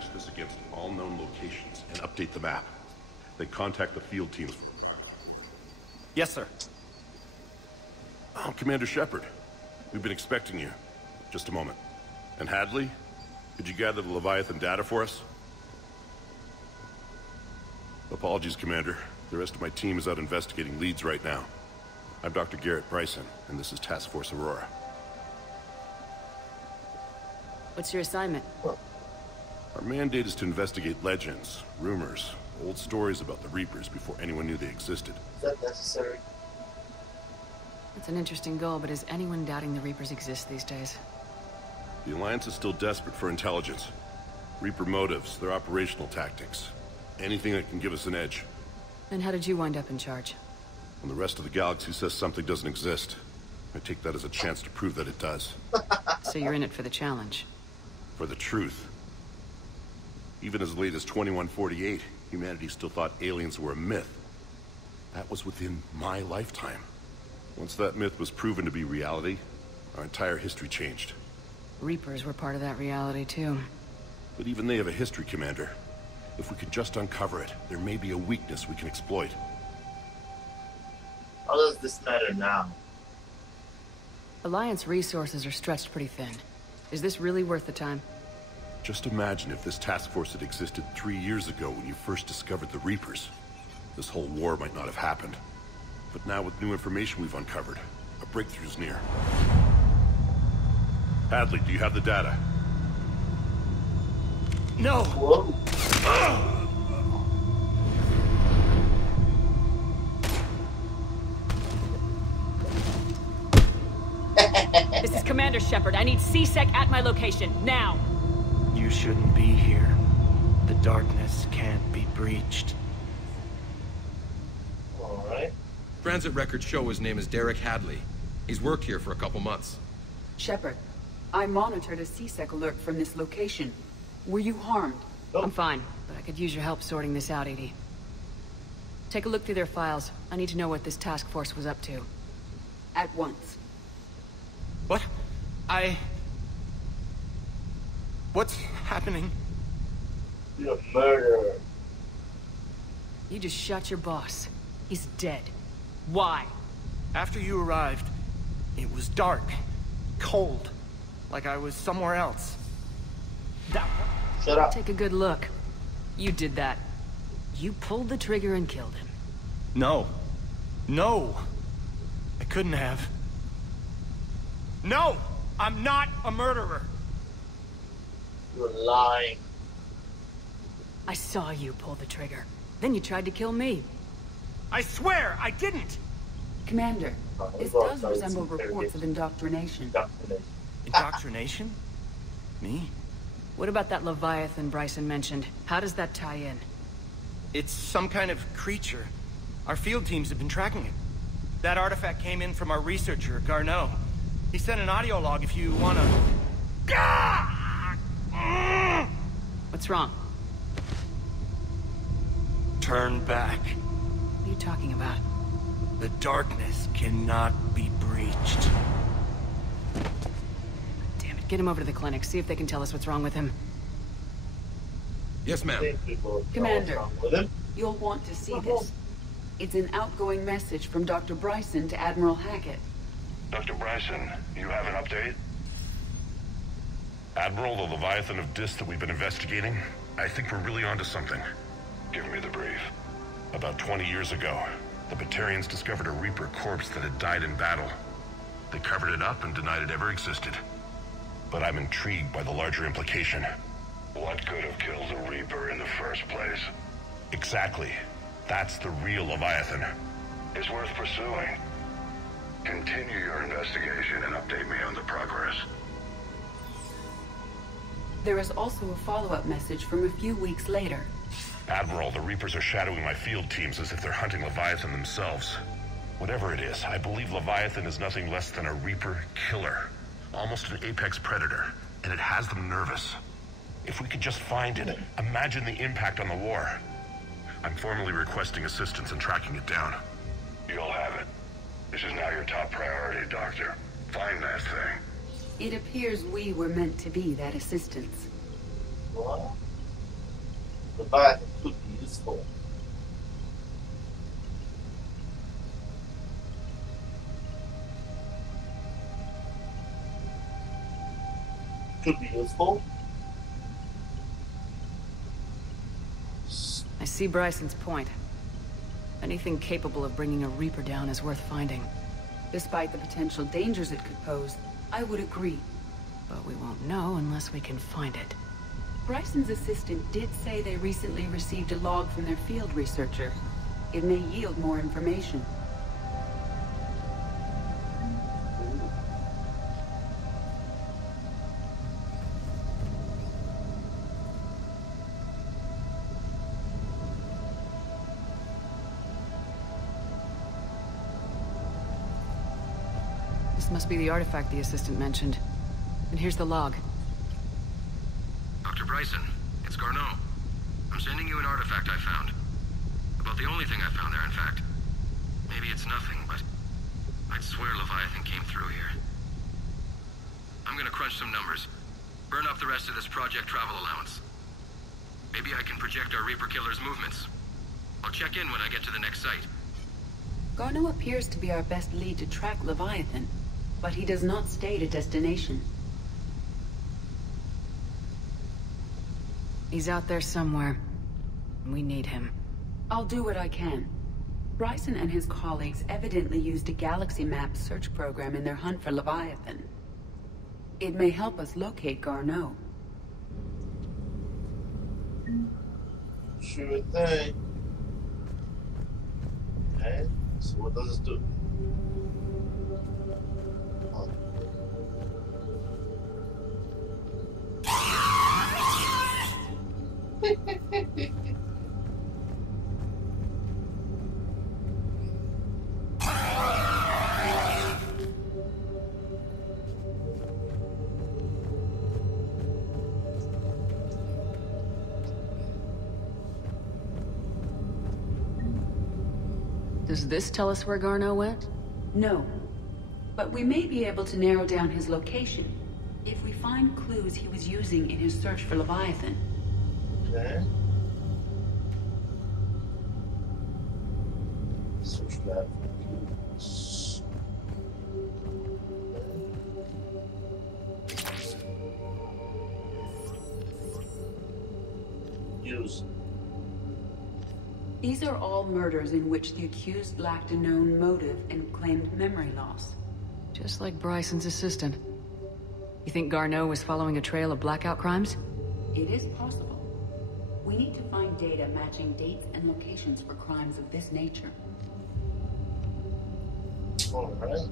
match this against all known locations and update the map. Then contact the field teams. Yes, sir. Oh, Commander Shepard. We've been expecting you. Just a moment. And Hadley? Could you gather the Leviathan data for us? Apologies, Commander. The rest of my team is out investigating leads right now. I'm Dr. Garrett Bryson, and this is Task Force Aurora. What's your assignment? Our mandate is to investigate legends, rumors, old stories about the Reapers before anyone knew they existed. Is that necessary? That's an interesting goal, but is anyone doubting the Reapers exist these days? The Alliance is still desperate for intelligence. Reaper motives, their operational tactics. Anything that can give us an edge. And how did you wind up in charge? When the rest of the galaxy says something doesn't exist, I take that as a chance to prove that it does. So you're in it for the challenge? For the truth. Even as late as 2148, humanity still thought aliens were a myth. That was within my lifetime. Once that myth was proven to be reality, our entire history changed. Reapers were part of that reality, too. But even they have a history, Commander. If we could just uncover it, there may be a weakness we can exploit. How does this matter now? Alliance resources are stretched pretty thin. Is this really worth the time? Just imagine if this task force had existed 3 years ago when you first discovered the Reapers. This whole war might not have happened. But now with new information we've uncovered, a breakthrough's near. Hadley, do you have the data? No! Whoa. This is Commander Shepard. I need C-Sec at my location, now! You shouldn't be here. The darkness can't be breached. Alright. Transit records show his name is Derek Hadley. He's worked here for a couple months. Shepard, I monitored a C-Sec alert from this location. Were you harmed? Oh. I'm fine, but I could use your help sorting this out, Edie. Take a look through their files. I need to know what this task force was up to. At once. What? What's happening? You're a murderer. You just shot your boss. He's dead. Why? After you arrived, it was dark, cold, like I was somewhere else. Shut up. Take a good look. You did that. You pulled the trigger and killed him. No. No! I couldn't have. No! I'm not a murderer! You're lying. I saw you pull the trigger. Then you tried to kill me. I swear I didn't! Commander, this does resemble reports of indoctrination. Indoctrination? Me? What about that Leviathan Bryson mentioned? How does that tie in? It's some kind of creature. Our field teams have been tracking it. That artifact came in from our researcher, Garneau. He sent an audio log if you wanna... What's wrong? Turn back. What are you talking about? The darkness cannot be breached. Damn it, get him over to the clinic. See if they can tell us what's wrong with him. Yes, ma'am. Commander, you'll want to see this. It's an outgoing message from Dr. Bryson to Admiral Hackett. Dr. Bryson, you have an update? Admiral, the Leviathan of Dis that we've been investigating, I think we're really onto something. Give me the brief. About 20 years ago, the Batarians discovered a Reaper corpse that had died in battle. They covered it up and denied it ever existed. But I'm intrigued by the larger implication. What could have killed the Reaper in the first place? Exactly. That's the real Leviathan. It's worth pursuing. Continue your investigation and update me on the progress. There is also a follow-up message from a few weeks later. Admiral, the Reapers are shadowing my field teams as if they're hunting Leviathan themselves. Whatever it is, I believe Leviathan is nothing less than a Reaper killer. Almost an apex predator, and it has them nervous. If we could just find it, imagine the impact on the war. I'm formally requesting assistance in tracking it down. You'll have it. This is now your top priority, Doctor. Find that thing. It appears we were meant to be that assistance. What? Leviathan could be useful. Could be useful. I see Bryson's point. Anything capable of bringing a Reaper down is worth finding. Despite the potential dangers it could pose, I would agree. But we won't know unless we can find it. Bryson's assistant did say they recently received a log from their field researcher. It may yield more information. This must be the artifact the assistant mentioned. And here's the log. Dr. Bryson, it's Garneau. I'm sending you an artifact I found. About the only thing I found there, in fact. Maybe it's nothing, but I'd swear Leviathan came through here. I'm gonna crunch some numbers. Burn up the rest of this project travel allowance. Maybe I can project our Reaper killer's movements. I'll check in when I get to the next site. Garneau appears to be our best lead to track Leviathan, but he does not state a destination. He's out there somewhere. We need him. I'll do what I can. Bryson and his colleagues evidently used a galaxy map search program in their hunt for Leviathan. It may help us locate Garneau. Sure thing. Okay, so what does this do? Does this tell us where Garneau went? No. But we may be able to narrow down his location if we find clues he was using in his search for Leviathan. Okay. Search map. Use. These are all murders in which the accused lacked a known motive and claimed memory loss. Just like Bryson's assistant. You think Garneau was following a trail of blackout crimes? It is possible. We need to find data matching dates and locations for crimes of this nature. All right.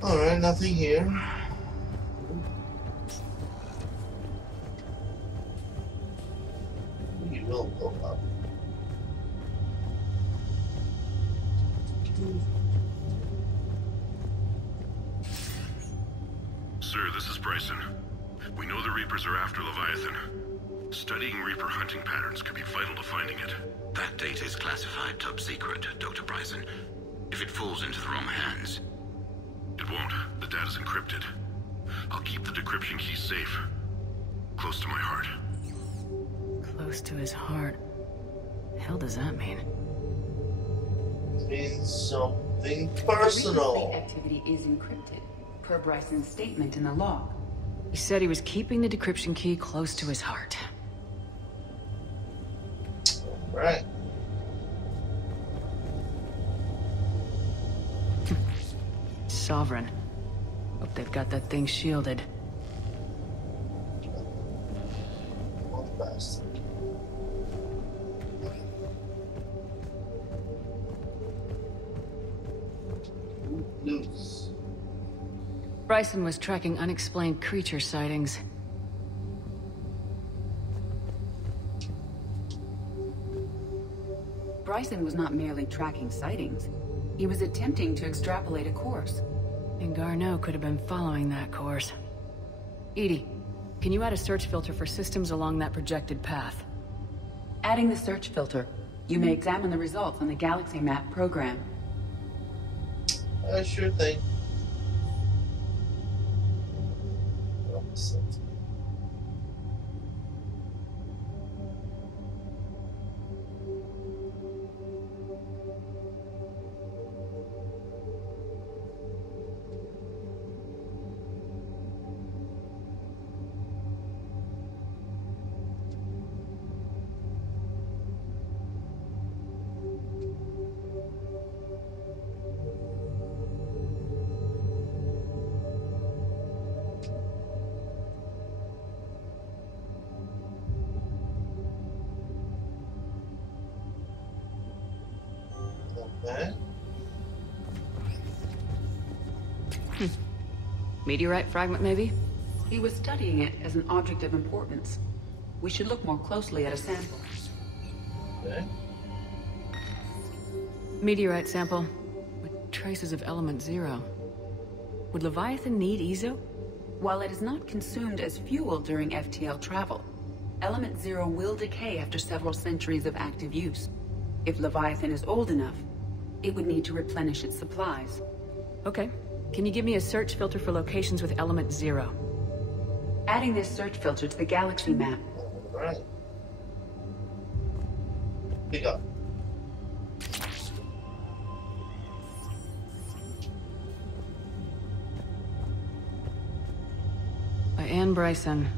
Alright, nothing here. We will go up. Sir, this is Bryson. We know the Reapers are after Leviathan. Studying Reaper hunting patterns could be vital to finding it. That data is classified top secret, Dr. Bryson. If it falls into the wrong hands... It won't. The data's encrypted. I'll keep the decryption key safe. Close to my heart. Close to his heart. The hell does that mean? It means something The personal. activity is encrypted, per Bryson's statement in the log. He said he was keeping the decryption key close to his heart. Right. Sovereign. Hope they've got that thing shielded. Not fast. Bryson was tracking unexplained creature sightings. Bryson was not merely tracking sightings. He was attempting to extrapolate a course. And Garneau could have been following that course. EDI, can you add a search filter for systems along that projected path? Adding the search filter, you may examine the results on the galaxy map program. Sure thing. Okay. Meteorite fragment, maybe? He was studying it as an object of importance. We should look more closely at a sample. Okay. Meteorite sample, with traces of element 0. Would Leviathan need Ezo? While it is not consumed as fuel during FTL travel, element 0 will decay after several centuries of active use. If Leviathan is old enough, it would need to replenish its supplies. Okay. Can you give me a search filter for locations with element 0? Adding this search filter to the galaxy map. Alright. Pick up. By Anne Bryson,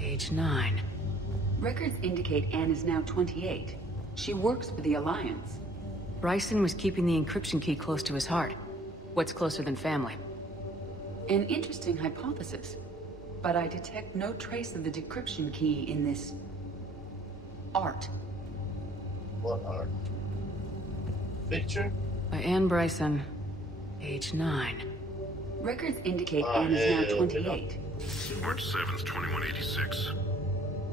age 9. Records indicate Anne is now 28. She works for the Alliance. Bryson was keeping the encryption key close to his heart. What's closer than family? An interesting hypothesis, but I detect no trace of the decryption key in this art. What art? Picture? By Anne Bryson, age 9. Records indicate Anne is now 28. March 7th, 2186.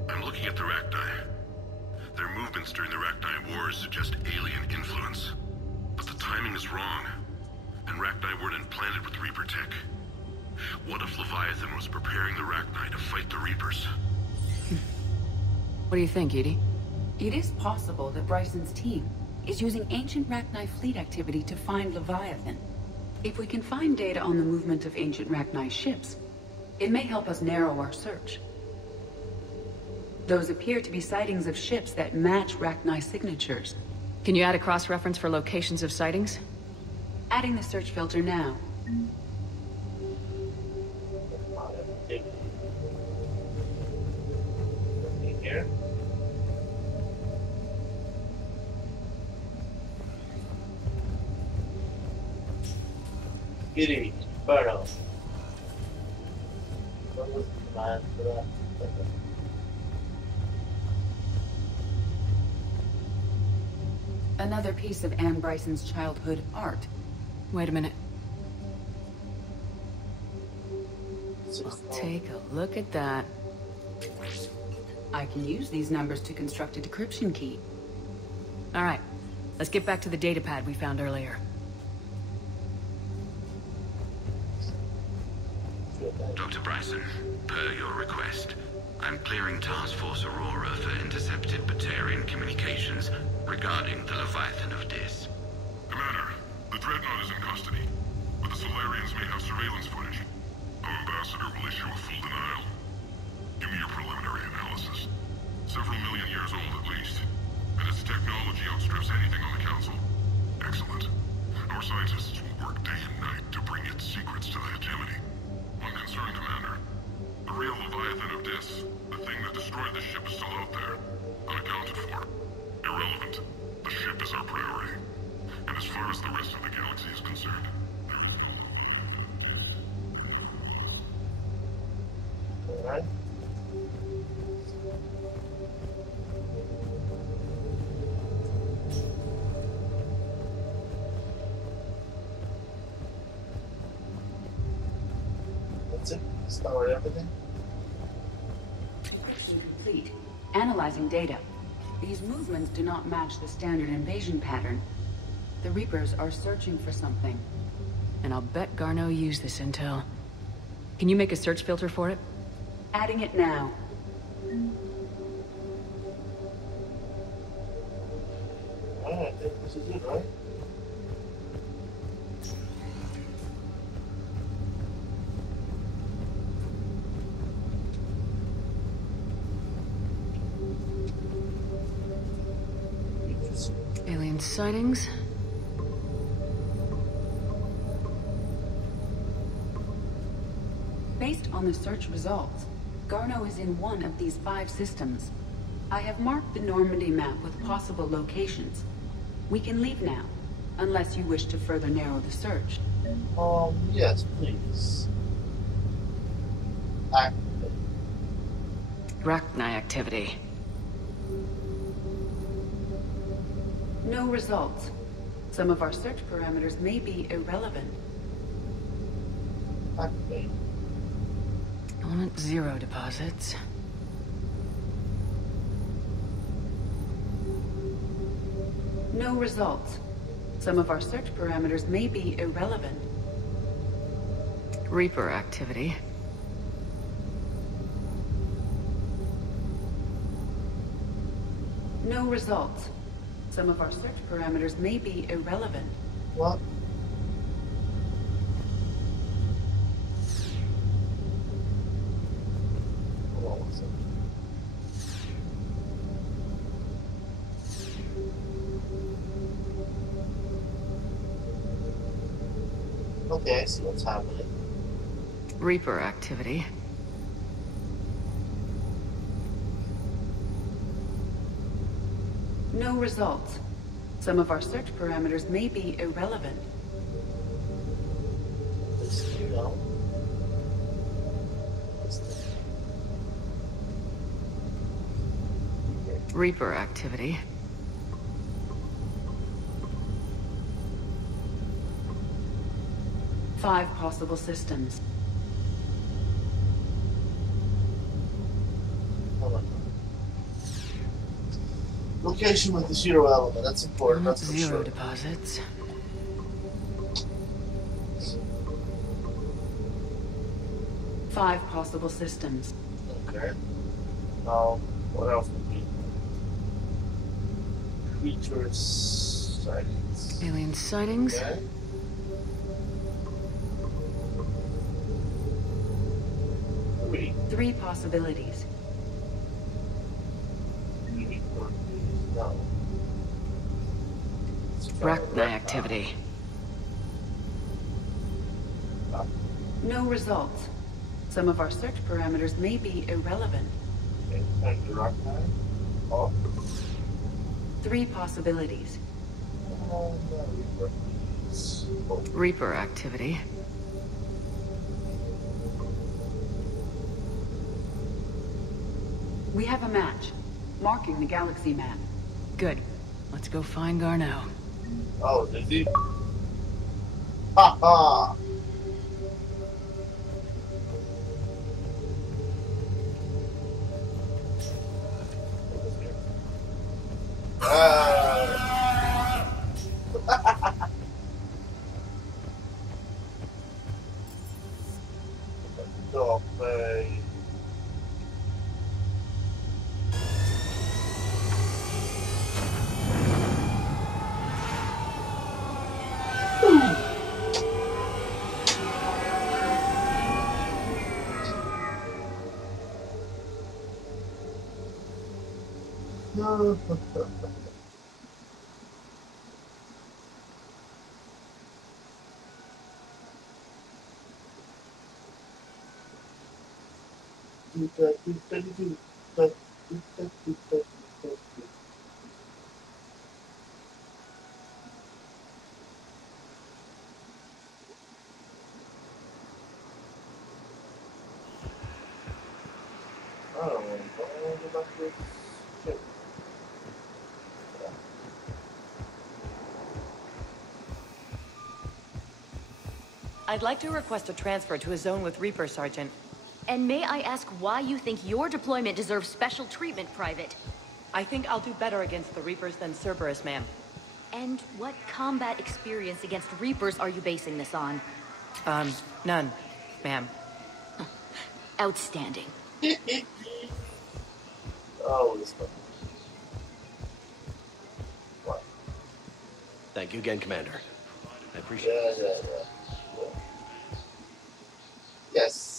I'm looking at the Rachni. Their movements during the Rachni Wars suggest alien influence. But the timing is wrong. And Rachni weren't implanted with Reaper tech. What if Leviathan was preparing the Rachni to fight the Reapers? What do you think, EDI? It is possible that Bryson's team is using ancient Rachni fleet activity to find Leviathan. If we can find data on the movement of ancient Rachni ships, it may help us narrow our search. Those appear to be sightings of ships that match Rachni signatures. Can you add a cross-reference for locations of sightings? Adding the search filter now. Here. Kitty, Inferno. What was the command for that? Another piece of Anne Bryson's childhood art. Wait a minute. Well, take a look at that. I can use these numbers to construct a decryption key. All right, let's get back to the datapad we found earlier. Dr. Bryson, per your request, I'm clearing Task Force Aurora for intercepted Batarian communications regarding the Leviathan of Dis. Commander, the Dreadnought is in custody, but the Solarians may have surveillance footage. Our ambassador will issue a full denial. Give me your preliminary analysis. Several million years old at least, and its technology outstrips anything on the Council. Excellent. Our scientists will work day and night to bring its secrets to the hegemony. One concern, Commander. The real Leviathan of Dis, the thing that destroyed the ship, is still out there. Unaccounted for. Irrelevant. The ship is our priority. And as far as the rest of the galaxy is concerned, Alright. Stored everything? Complete. Analyzing data. These movements do not match the standard invasion pattern. The Reapers are searching for something. And I'll bet Garneau used this intel. Can you make a search filter for it? Adding it now. Alright, I think this is it, right? Alien sightings? Based on the search results, Garneau is in one of these 5 systems. I have marked the Normandy map with possible locations. We can leave now, unless you wish to further narrow the search. Yes, please. Activate. Rachni activity. No results. Some of our search parameters may be irrelevant. Activate. Element 0 deposits. No results. Some of our search parameters may be irrelevant. Reaper activity. No results. Some of our search parameters may be irrelevant. What? Hold on one second. Okay, I see what's happening. Reaper activity. No results. Some of our search parameters may be irrelevant. This thing out. This thing. Reaper activity. Five possible systems. Hold on. Location with the 0 element. That's important. Element That's for 0 sure. deposits. Five possible systems. Okay. Now, what else would be? Creatures sightings. Alien sightings. Okay. Three possibilities. No. Rachni activity. No results. Some of our search parameters may be irrelevant. And the Rachni? Oh. Three possibilities. Oh, no. Oh. Reaper activity. We have a match, marking the galaxy map. Good. Let's go find Garneau. Oh, did he? Ha ha! Dog play. I'd like to request a transfer to a zone with Reaper, Sergeant. And may I ask why you think your deployment deserves special treatment, Private? I think I'll do better against the Reapers than Cerberus, ma'am. And what combat experience against Reapers are you basing this on? None, ma'am. Outstanding. Oh, this one. What? Thank you again, Commander. I appreciate Yeah, it. yeah. Yes.